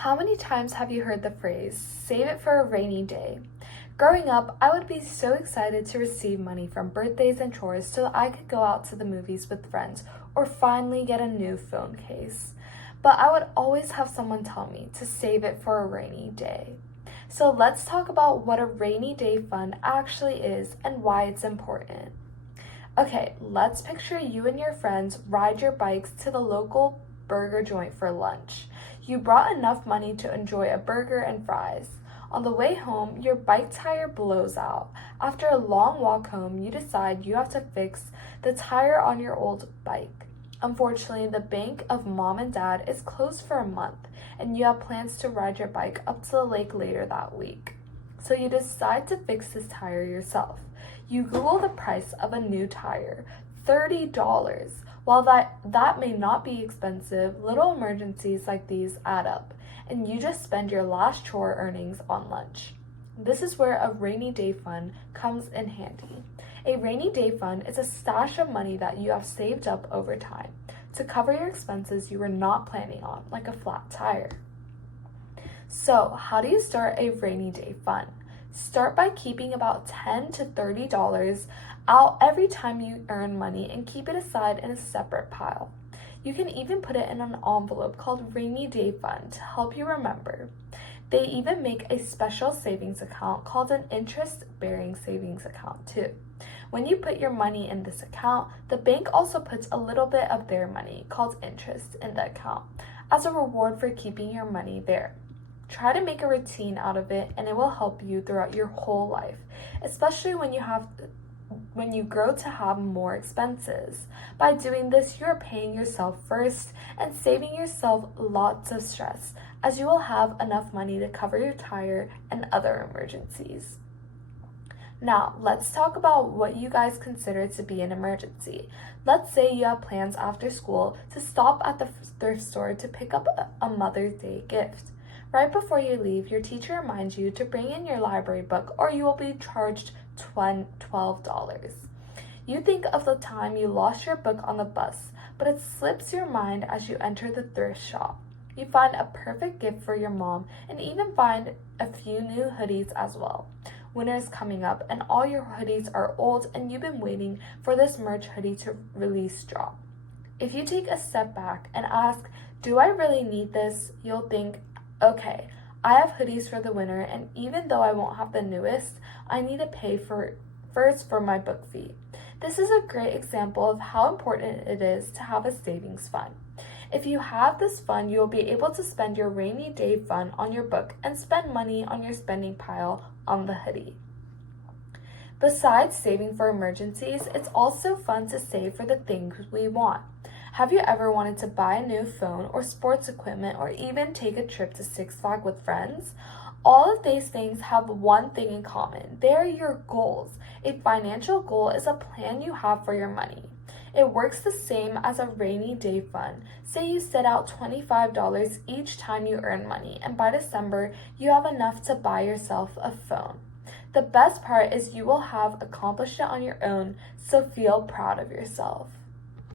How many times have you heard the phrase, save it for a rainy day? Growing up, I would be so excited to receive money from birthdays and chores so that I could go out to the movies with friends or finally get a new phone case. But I would always have someone tell me to save it for a rainy day. So let's talk about what a rainy day fund actually is and why it's important. Okay, let's picture you and your friends ride your bikes to the local burger joint for lunch. You brought enough money to enjoy a burger and fries. On the way home, your bike tire blows out. After a long walk home, you decide you have to fix the tire on your old bike. Unfortunately, the bank of mom and dad is closed for a month, and you have plans to ride your bike up to the lake later that week. So you decide to fix this tire yourself. You Google the price of a new tire, $30. While that may not be expensive, little emergencies like these add up, and you just spend your last chore earnings on lunch. This is where a rainy day fund comes in handy. A rainy day fund is a stash of money that you have saved up over time to cover your expenses you were not planning on, like a flat tire. So, how do you start a rainy day fund? Start by keeping about $10 to $30 out every time you earn money and keep it aside in a separate pile. You can even put it in an envelope called Rainy Day Fund to help you remember. They even make a special savings account called an interest-bearing savings account too. When you put your money in this account, the bank also puts a little bit of their money, called interest, in the account as a reward for keeping your money there. Try to make a routine out of it, and it will help you throughout your whole life, especially when you grow to have more expenses. By doing this, you are paying yourself first and saving yourself lots of stress, as you will have enough money to cover your tire and other emergencies. Now, let's talk about what you guys consider to be an emergency. Let's say you have plans after school to stop at the thrift store to pick up a Mother's Day gift. Right before you leave, your teacher reminds you to bring in your library book or you will be charged $12. You think of the time you lost your book on the bus, but it slips your mind as you enter the thrift shop. You find a perfect gift for your mom and even find a few new hoodies as well. Winter is coming up and all your hoodies are old and you've been waiting for this merch hoodie to release drop. If you take a step back and ask, do I really need this? You'll think, okay, I have hoodies for the winter, and even though I won't have the newest, I need to pay first for my book fee. This is a great example of how important it is to have a savings fund. If you have this fund, you will be able to spend your rainy day fund on your book and spend money on your spending pile on the hoodie. Besides saving for emergencies, it's also fun to save for the things we want. Have you ever wanted to buy a new phone or sports equipment or even take a trip to Six Flags with friends? All of these things have one thing in common. They are your goals. A financial goal is a plan you have for your money. It works the same as a rainy day fund. Say you set out $25 each time you earn money, and by December, you have enough to buy yourself a phone. The best part is you will have accomplished it on your own, so feel proud of yourself.